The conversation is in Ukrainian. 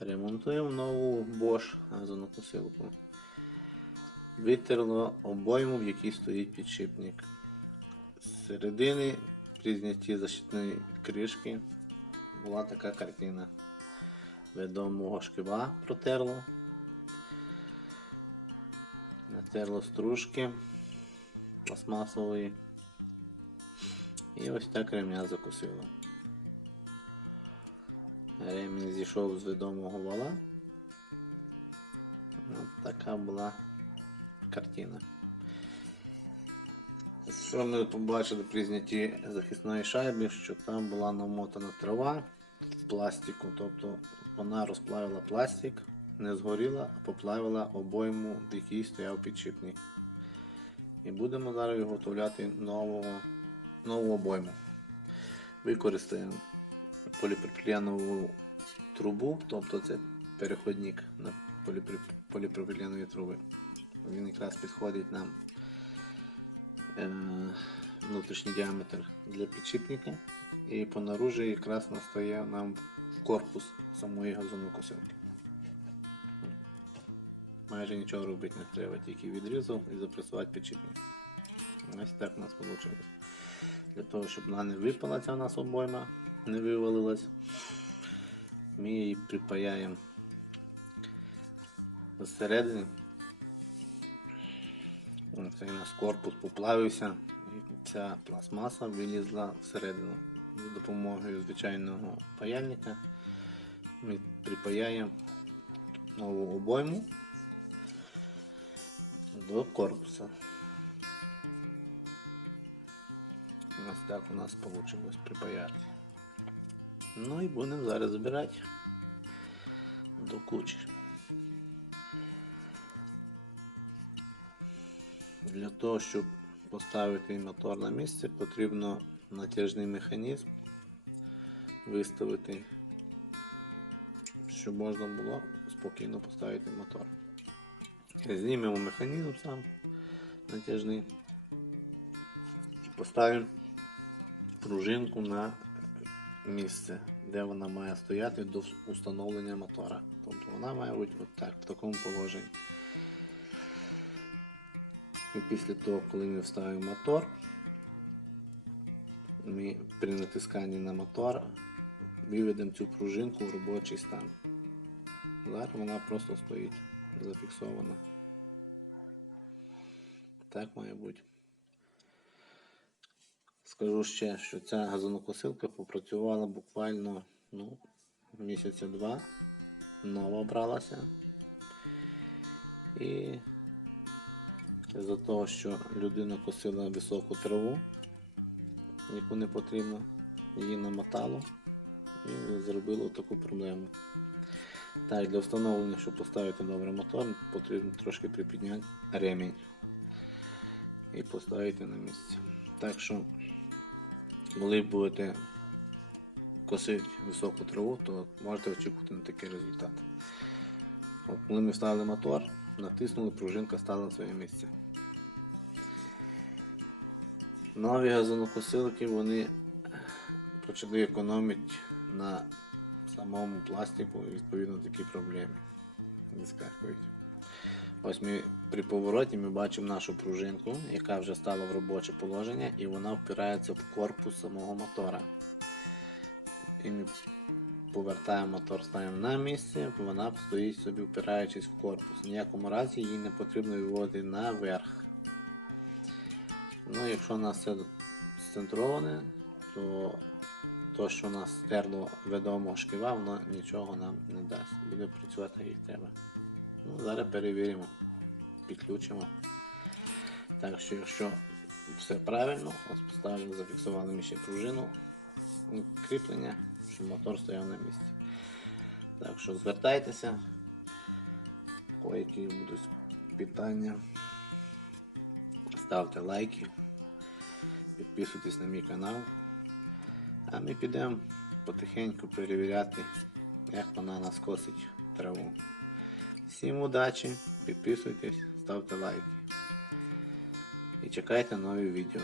Ремонтуємо нову Bosch газонокосилку. Витерло обойму, в якій стоїть підшипник. З середини при знятті защитної кришки була така картина. Ведомого шкива протерло. Натерло стружки пластмасової. І ось так ремня закусило. Ремінь зійшов з ведомого вала. Ось така була картина. Що ми побачили при знятті захисної шайби, що там була намотана трава в пластику, тобто вона розплавила пластик, не згоріла, а поплавила обойму, в якій стояв підшипник. І будемо зараз виготовляти нову обойму. Використаємо поліпропіленову трубу, тобто це переходник на поліпропіленові труби. Він якраз підходить нам внутрішній діаметр для підшипника, і по наружі якраз настає нам корпус самої газонокосилки. Майже нічого робити не треба, тільки відрізав і запресувати підшипник. Ось так у нас вийшло. Для того, щоб вона не випала, ця у нас обойма, не вивалилась, ми її припаяємо зсередини. Цей у нас корпус поплавився, і ця пластмаса вилізла всередину. За допомогою звичайного паяльника ми припаяємо нову обойму до корпуса. Ось так у нас вийшло припаяти. Ну і будемо зараз збирати до кучі. Для того, щоб поставити мотор на місце, потрібно натяжний механізм виставити, щоб можна було спокійно поставити мотор. Знімемо механізм сам натяжний і поставимо пружинку на місце, де вона має стояти до встановлення мотора. Тобто вона має бути отак, в такому положенні. І після того, коли ми вставимо мотор, ми при натисканні на мотор виведемо цю пружинку в робочий стан. Зараз вона просто стоїть зафіксована. Так має бути. Скажу ще, що ця газонокосилка попрацювала буквально місяця 2, нова бралася. І з-за того, що людина косила високу траву, яку не потрібно, її намотало і зробило таку проблему. Так, для встановлення, щоб поставити добре мотор, потрібно трошки припідняти ремінь і поставити на місце. Так що, коли будете косити високу траву, то можете очікувати на такий результат. От, коли ми вставили мотор, натиснули, пружинка стала на своє місце. Нові газонокосилки, вони почали економити на самому пластику і відповідно такі проблеми вискакують. Ось ми при повороті ми бачимо нашу пружинку, яка вже стала в робоче положення, і вона впирається в корпус самого мотора. І ми повертаємо мотор, ставимо на місце, вона стоїть собі, впираючись в корпус. В ніякому разі її не потрібно виводити наверх. Ну, якщо у нас все сцентроване, то, що у нас стерло ведомого шкива, воно нічого нам не дасть. Буде працювати як треба. Ну, зараз перевіримо, підключимо. Так що, якщо все правильно, ось поставили, зафіксували ми ще пружину кріплення, щоб мотор стояв на місці. Так що звертайтеся, які будуть питання, ставте лайки, підписуйтесь на мій канал, а ми підемо потихеньку перевіряти, як вона нас косить траву. Всім удачі, підписуйтесь, ставте лайки і чекайте нові відео.